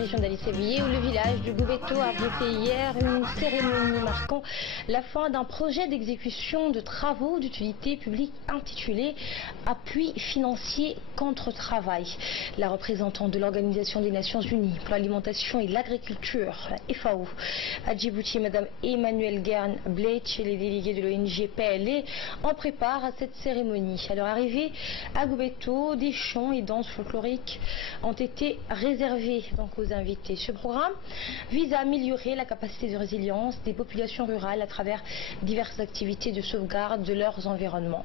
région d'Ali-Sévillé où le village de Goubeto a abrité hier une cérémonie marquant la fin d'un projet d'exécution de travaux d'utilité publique intitulé Appui financier contre travail. La représentante de l'Organisation des Nations Unies pour l'alimentation et l'agriculture, FAO, à Djibouti, Madame Emmanuelle Guerin-Bleach et les délégués de l'ONG PLE en préparent à cette cérémonie. À leur arrivée à Goubeto, des chants et danses folkloriques ont été réservés donc aux invités. Ce programme vise à améliorer la capacité de résilience des populations rurales à travers diverses activités de sauvegarde de leurs environnements.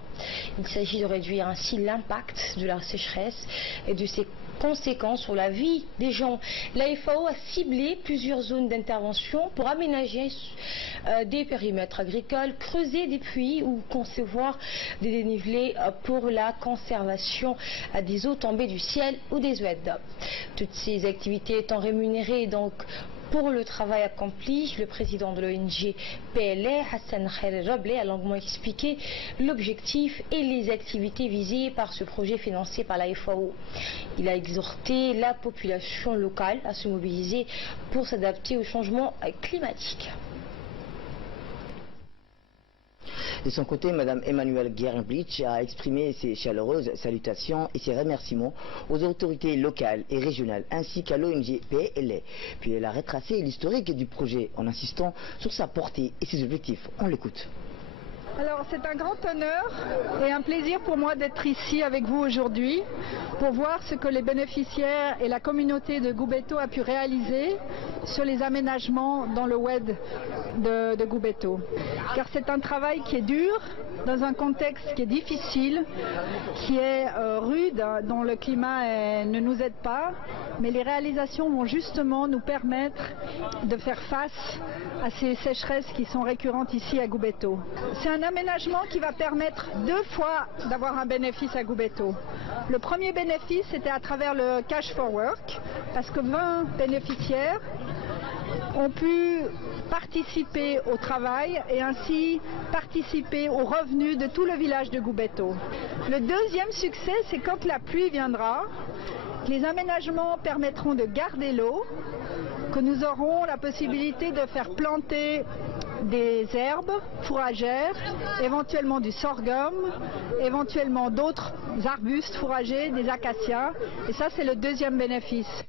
Il s'agit de réduire ainsi l'impact de la sécheresse et de ses conséquences sur la vie des gens. La FAO a ciblé plusieurs zones d'intervention pour aménager des périmètres agricoles, creuser des puits ou concevoir des dénivelés pour la conservation des eaux tombées du ciel ou des oueds. Toutes ces activités étant rémunérées donc pour le travail accompli, le président de l'ONG PLE, Hassan Khair Roble, a longuement expliqué l'objectif et les activités visées par ce projet financé par la FAO. Il a exhorté la population locale à se mobiliser pour s'adapter au changement climatique. De son côté, Mme Emmanuelle Guerin-Bleach a exprimé ses chaleureuses salutations et ses remerciements aux autorités locales et régionales ainsi qu'à l'ONG PLE. Puis elle a retracé l'historique du projet en insistant sur sa portée et ses objectifs. On l'écoute. Alors c'est un grand honneur et un plaisir pour moi d'être ici avec vous aujourd'hui pour voir ce que les bénéficiaires et la communauté de Goubeto a pu réaliser sur les aménagements dans le WED de Goubeto. Car c'est un travail qui est dur, dans un contexte qui est difficile, qui est rude, dont le climat ne nous aide pas, mais les réalisations vont justement nous permettre de faire face à ces sécheresses qui sont récurrentes ici à Goubeto. C'est un aménagement qui va permettre deux fois d'avoir un bénéfice à Goubeto. Le premier bénéfice c'était à travers le Cash for Work, parce que 20 bénéficiaires ont pu participer au travail et ainsi participer aux revenus de tout le village de Goubeto. Le deuxième succès, c'est quand la pluie viendra, les aménagements permettront de garder l'eau, que nous aurons la possibilité de faire planter des herbes fourragères, éventuellement du sorghum, éventuellement d'autres arbustes fourragers, des acacias, et ça c'est le deuxième bénéfice.